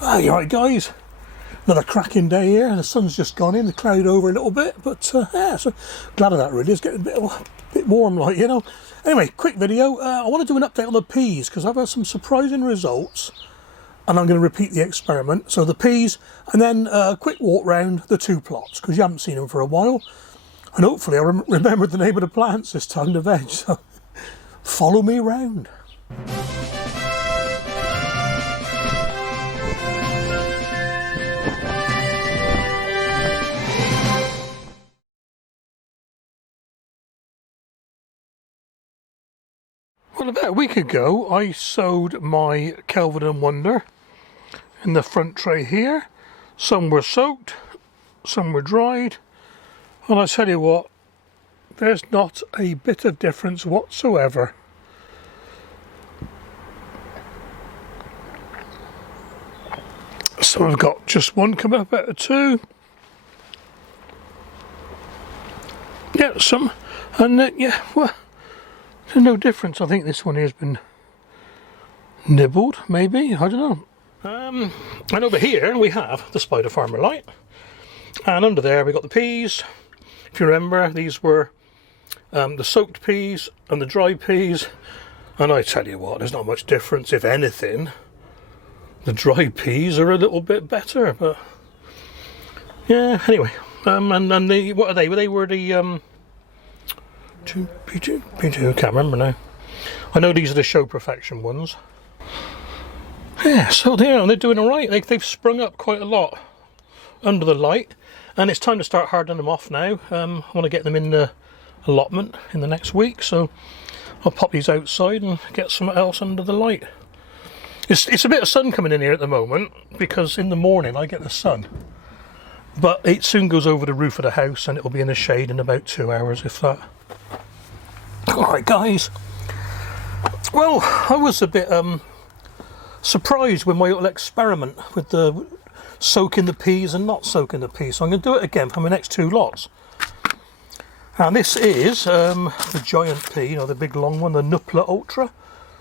Ah, you alright guys? Another cracking day here. The sun's just gone in, the cloud over a little bit, but yeah, so glad of that really. It's getting a bit warm, like, you know. Anyway, quick video. I want to do an update on the peas because I've had some surprising results, and I'm going to repeat the experiment. So the peas, and then a quick walk round the two plots because you haven't seen them for a while, and hopefully I remembered the name of the plants this time, the veg. So follow me round. Well, about a week ago I sowed my Kelvin and Wonder in the front tray here. Some were soaked, some were dried, and I tell you what, there's not a bit of difference whatsoever. So I've got just one coming up out of two. Yeah, some, and yeah, well, there's no difference. I think this one here has been nibbled, maybe, I don't know. And over here we have the Spider Farmer light, and under there we got the peas. If you remember, these were the soaked peas and the dried peas, and I tell you what, there's not much difference. If anything, the dried peas are a little bit better, but yeah, anyway. And the, what are they? They were the P2, can't remember now. I know these are the Show Perfection ones. Yeah, so they're doing alright. They've sprung up quite a lot under the light, and it's time to start hardening them off now. I want to get them in the allotment in the next week, so I'll pop these outside and get something else under the light. It's a bit of sun coming in here at the moment, because in the morning I get the sun, but it soon goes over the roof of the house and it'll be in the shade in about 2 hours, if that. Alright guys, well, I was a bit surprised with my little experiment with the soaking the peas and not soaking the peas, so I'm going to do it again for my next two lots. And this is the giant pea, you know, the big long one, the Nupla Ultra,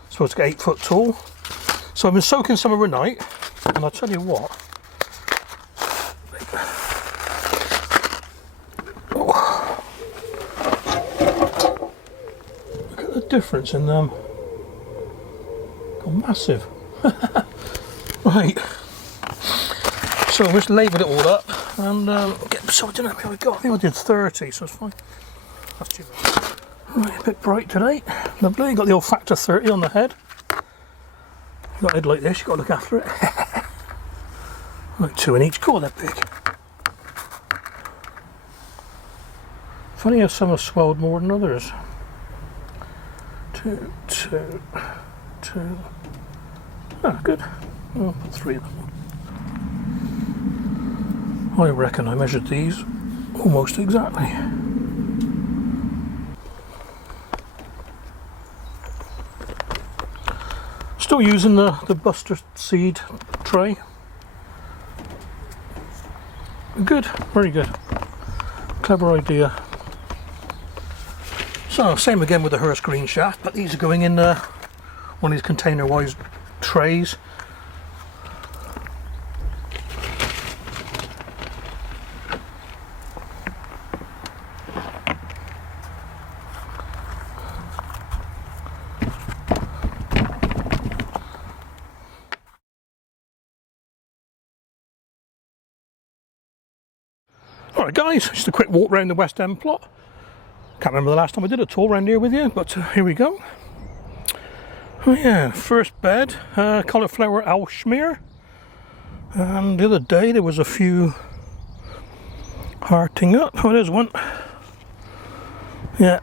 supposed to get 8 foot tall. So I've been soaking some overnight, and I'll tell you what, difference in them. Gone massive. Right, so I'll just label it all up and get, so I don't know how we got. I think I did 30, so it's fine. That's too bad. Right, a bit bright today. Lovely. Got the old factor 30 on the head. You've got a head like this, you've got to look after it. Like 2 in each. God, they're big. Funny how some have swelled more than others. 2, 2, 2. Oh, good. I'll put 3 of them. I reckon I measured these almost exactly. Still using the Buster seed tray. Good, very good. Clever idea. So, same again with the Hearst green shaft, but these are going in one of these container-wise trays. Alright guys, just a quick walk around the West End plot. Can't remember the last time I did a tour around here with you, but here we go. Oh yeah, first bed, cauliflower Alschmeer. And the other day there was a few hearting up. Oh, there's one. Yeah,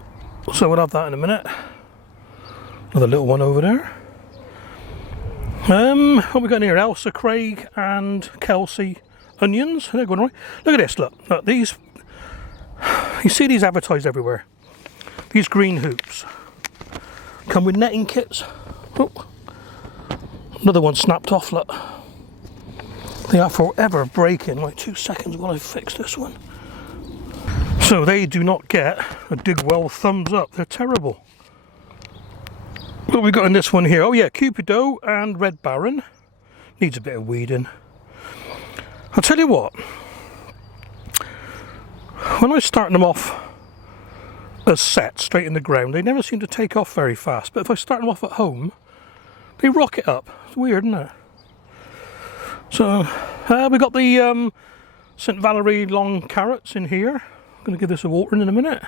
so we'll have that in a minute. Another little one over there. What we got in here? Elsa Craig and Kelsey onions. They're going right. Look at this, look these. You see these advertised everywhere. These green hoops come with netting kits. Oh, another one snapped off, look. They are forever breaking. Like 2 seconds while I fix this one. So they do not get a dig well thumbs up. They're terrible. What have we got in this one here? Oh yeah, Cupido and Red Baron. Needs a bit of weeding. I'll tell you what, when I start them off as set straight in the ground, they never seem to take off very fast, but if I start them off at home, they rocket up. It's weird, isn't it? So we got the St. Valerie long carrots in here. I'm going to give this a watering in a minute.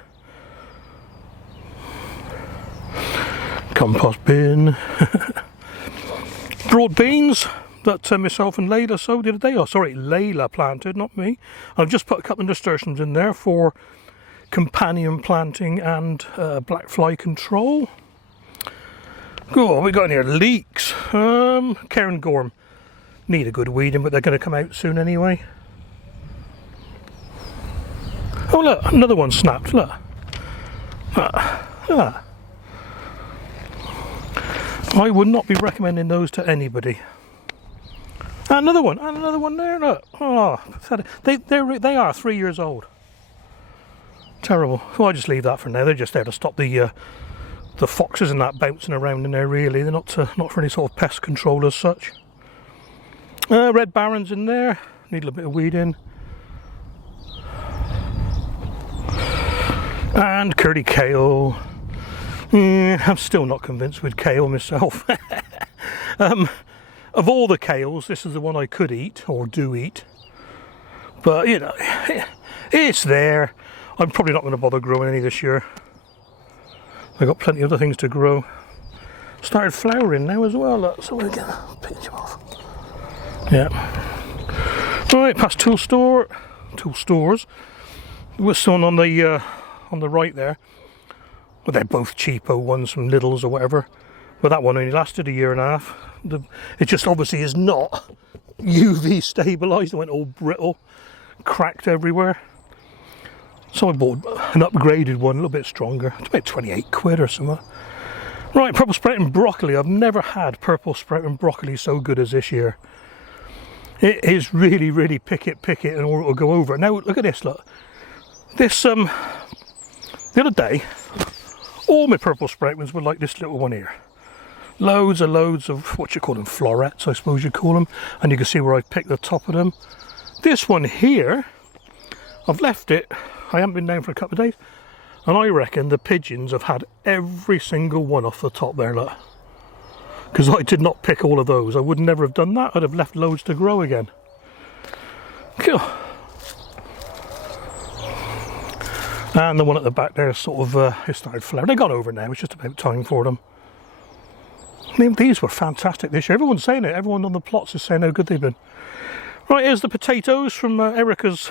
Compost bin. Broad beans that myself and Layla sowed the other day. Oh, sorry, Layla planted, not me. I've just put a couple of nasturtiums in there for companion planting and black fly control. Oh, what we got in here? Leeks. Cairn Gorm. Need a good weeding, but they're going to come out soon anyway. Oh look, another one snapped, look. I would not be recommending those to anybody. And another one there, look. Oh, they are 3 years old. Terrible. Well, I just leave that for now. They're just there to stop the foxes and that bouncing around in there really. They're not for any sort of pest control as such. Red Barons in there, need a little bit of weeding. And curly kale. I'm still not convinced with kale myself. Of all the kales, this is the one I could eat, or do eat. But, you know, it's there. I'm probably not going to bother growing any this year. I've got plenty of other things to grow. Started flowering now as well, look. So we're going to pinch them off. Yeah. Right, past tool stores. There's someone on the right there. Well, they're both cheapo ones from Lidl's or whatever. But that one only lasted a year and a half. It just obviously is not UV stabilised. It went all brittle, cracked everywhere. So I bought an upgraded one, a little bit stronger. It's about 28 quid or something. Right, purple sprouting broccoli. I've never had purple sprouting broccoli so good as this year. It is really, really pick it, and or it'll go over. Now look at this, look. This the other day, all my purple sproutings were like this little one here. Loads of what you call them, florets, I suppose you call them, and you can see where I've picked the top of them. This one here, I've left it. I haven't been down for a couple of days, and I reckon the pigeons have had every single one off the top there, look. Because I did not pick all of those. I would never have done that. I'd have left loads to grow again. Cool. And the one at the back there sort of it started flowering. They got over now. It's just about time for them. I mean, these were fantastic this year. Everyone's saying it. Everyone on the plots is saying how good they've been. Right, here's the potatoes from Erica's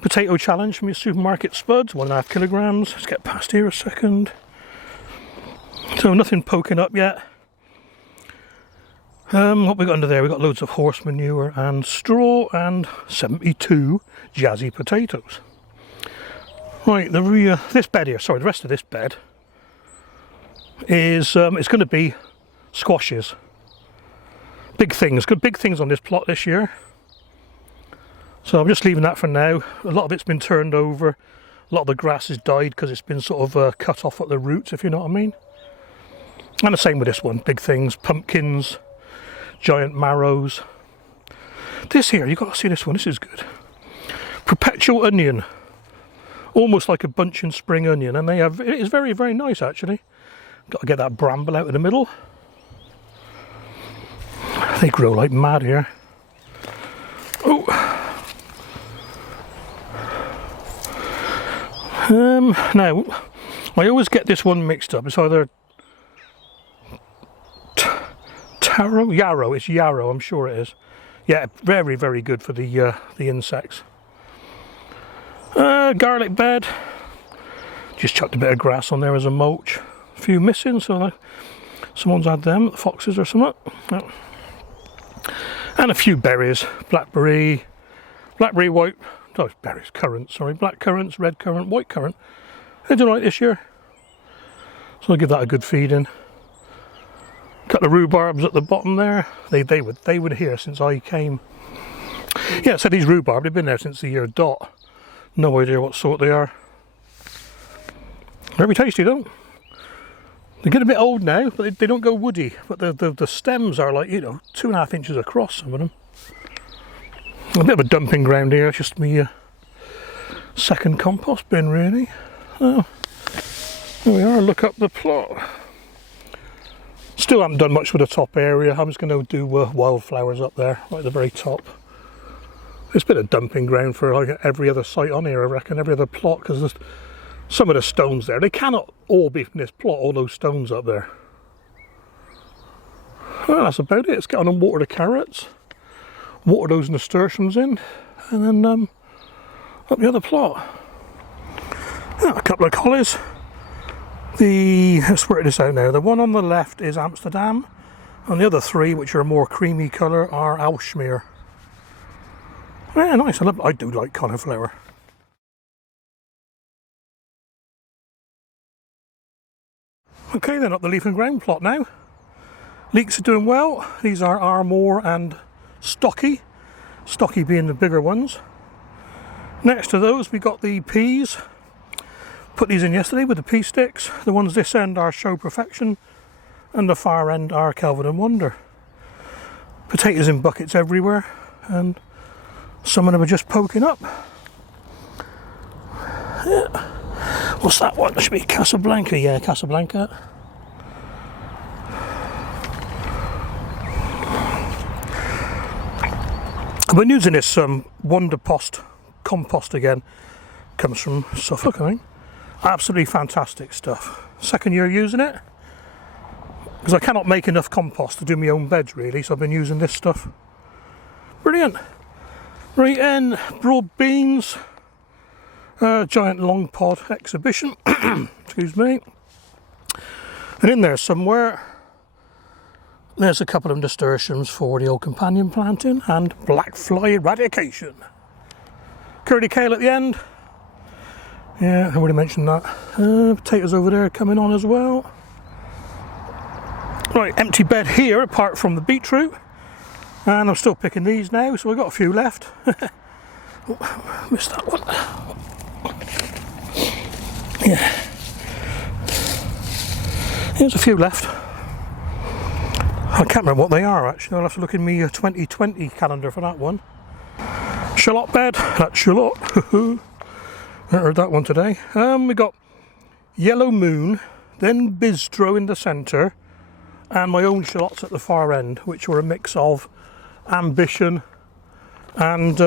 potato challenge from your supermarket spuds. 1.5 kilograms. Let's get past here a second. So nothing poking up yet. What we got under there? We got loads of horse manure and straw and 72 jazzy potatoes. Right, this bed here. Sorry, the rest of this bed is it's going to be squashes. Big things. Got big things on this plot this year. So I'm just leaving that for now. A lot of it's been turned over. A lot of the grass has died because it's been sort of cut off at the roots, if you know what I mean. And the same with this one, big things, pumpkins, giant marrows. This here, you've got to see this one, this is good. Perpetual onion, almost like a bunch and spring onion, and it is very, very nice actually. Got to get that bramble out of the middle. They grow like mad here. Oh. Now, I always get this one mixed up. It's either yarrow. It's yarrow, I'm sure it is. Yeah, very, very good for the insects. Garlic bed. Just chucked a bit of grass on there as a mulch. A few missing, so someone's had them, the foxes or something. Oh. And a few berries. Blackberry, white. Oh, berries, currants. Sorry, black currants, red currant, white currant. They did right this year, so I'll give that a good feeding. Couple of rhubarbs at the bottom there. They were here since I came. Yeah, so these rhubarb, they've been there since the year dot. No idea what sort they are. Very tasty though. They get a bit old now, but they don't go woody. But the stems are like, you know, 2.5 inches across, some of them. A bit of a dumping ground here, it's just me second compost bin really. Oh, there we are, look up the plot. Still haven't done much with the top area. I'm just going to do wildflowers up there, right at the very top. It's been a dumping ground for like every other site on here, I reckon, every other plot, because there's some of the stones there. They cannot all be from this plot, all those stones up there. Well, that's about it. Let's get on and water the carrots, water those nasturtiums in, and then up the other plot. A couple of collies. Let's work this out now. The one on the left is Amsterdam, and the other three, which are a more creamy colour, are Aalsmeer. Yeah, nice. I do like cauliflower. Okay, then up the leaf and ground plot now. Leeks are doing well. These are Armour and Stocky. Stocky being the bigger ones. Next to those we got the peas. Put these in yesterday with the pea sticks. The ones this end are Show Perfection and the far end are Kelvin and Wonder. Potatoes in buckets everywhere, and some of them are just poking up. Yeah. What's that one? That should be Casablanca. Yeah, Casablanca. I've been using this Wonderpost compost again. Comes from Suffolk, I think. Absolutely fantastic stuff. Second year using it, because I cannot make enough compost to do my own beds really, so I've been using this stuff. Brilliant. Right then, broad beans, giant long pod exhibition. Excuse me. And in there somewhere, there's a couple of nasturtiums for the old companion planting and black fly eradication. Curly kale at the end. Yeah, I already mentioned that. Potatoes over there coming on as well. Right, empty bed here apart from the beetroot. And I'm still picking these now, so I've got a few left. Oh, missed that one. Yeah. There's a few left. I can't remember what they are actually. I'll have to look in my 2020 calendar for that one. Shallot bed, that's shallot. I heard that one today. We got Yellow Moon, then Bistro in the centre, and my own shallots at the far end, which were a mix of Ambition and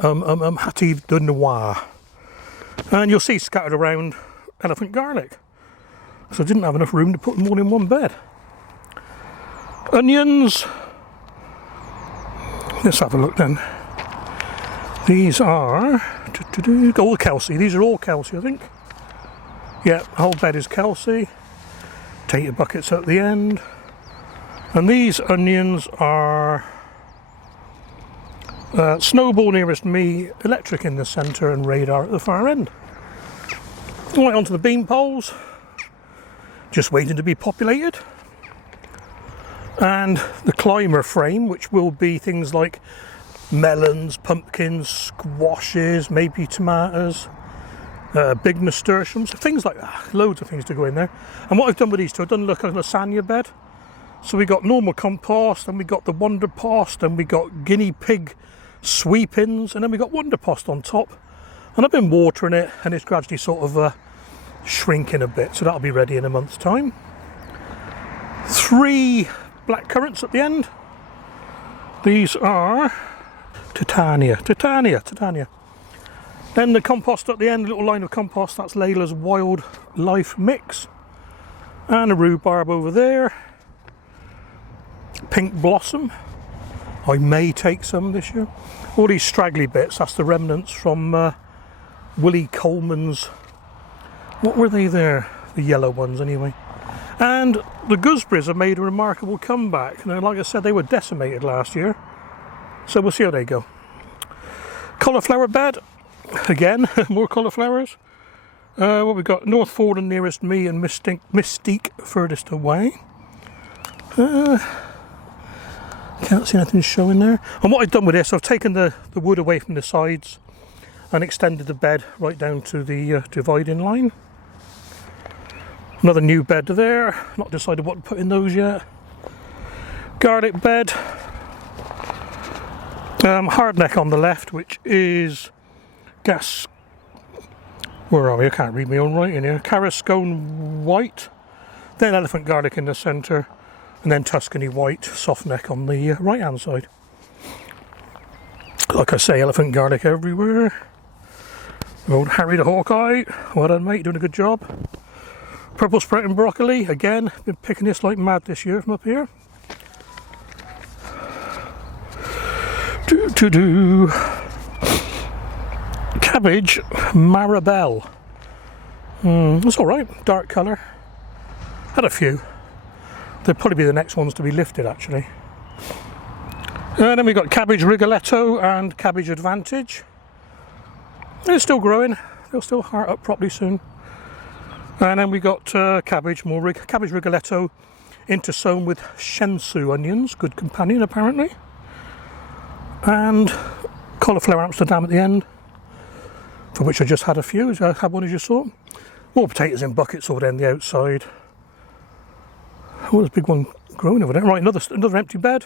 Hattie de Noir. And you'll see scattered around elephant garlic. So I didn't have enough room to put them all in one bed. Onions. Let's have a look then. These are all Kelsey. These are all Kelsey, I think. Yeah, the whole bed is Kelsey. Potato buckets at the end. And these onions are Snowball nearest me, Electric in the centre, and Radar at the far end. Right, onto the bean poles. Just waiting to be populated. And the climber frame, which will be things like melons, pumpkins, squashes, maybe tomatoes, big nasturtiums, things like that. Loads of things to go in there. And what I've done with these two, I've done like a lasagna bed. So we got normal compost, and we got the Wonderpost, and we got guinea pig sweepings, and then we got Wonderpost on top. And I've been watering it, and it's gradually sort of shrinking a bit, so that'll be ready in a month's time. 3 black currants at the end. These are Titania. Then the compost at the end, a little line of compost, that's Layla's Wildlife Mix. And a rhubarb over there. Pink blossom. I may take some this year. All these straggly bits, that's the remnants from Willie Coleman's, what were they there? The yellow ones anyway. And the gooseberries have made a remarkable comeback. Now, like I said, they were decimated last year. So we'll see how they go. Cauliflower bed. Again, more cauliflowers. What we got? North Fordham nearest me and Mystique furthest away. Can't see anything showing there. And what I've done with this, I've taken the wood away from the sides and extended the bed right down to the dividing line. Another new bed there. Not decided what to put in those yet. Garlic bed. Hardneck on the left, which is gas. Where are we? I can't read my own writing here. Carascone white, then elephant garlic in the centre, and then Tuscany white, soft neck on the right hand side. Like I say, elephant garlic everywhere. Old Harry the Hawkeye, well done mate, doing a good job. Purple sprouting broccoli, again, been picking this like mad this year from up here. Cabbage Maribel. That's alright, dark colour. Had a few. They'll probably be the next ones to be lifted actually. And then we've got cabbage Rigoletto and cabbage Advantage. They're still growing, they'll still heart up properly soon. And then we got cabbage Rigoletto intersown with Shensu onions, good companion apparently. And cauliflower Amsterdam at the end, for which I just had a few, I had one as you saw. More potatoes in buckets over there on the outside. Oh, there's a big one growing over there. Right, another empty bed.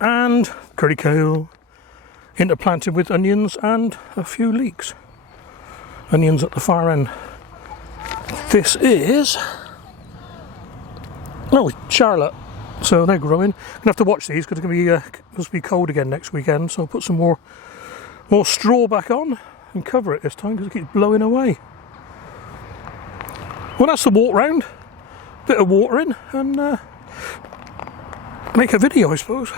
And curry kale, interplanted with onions and a few leeks. Onions at the far end. This is, Charlotte. So they're growing. Gonna have to watch these because it's gonna be supposed to be cold again next weekend. So I'll put some more straw back on and cover it this time because it keeps blowing away. Well, that's the walk round. Bit of watering and make a video, I suppose.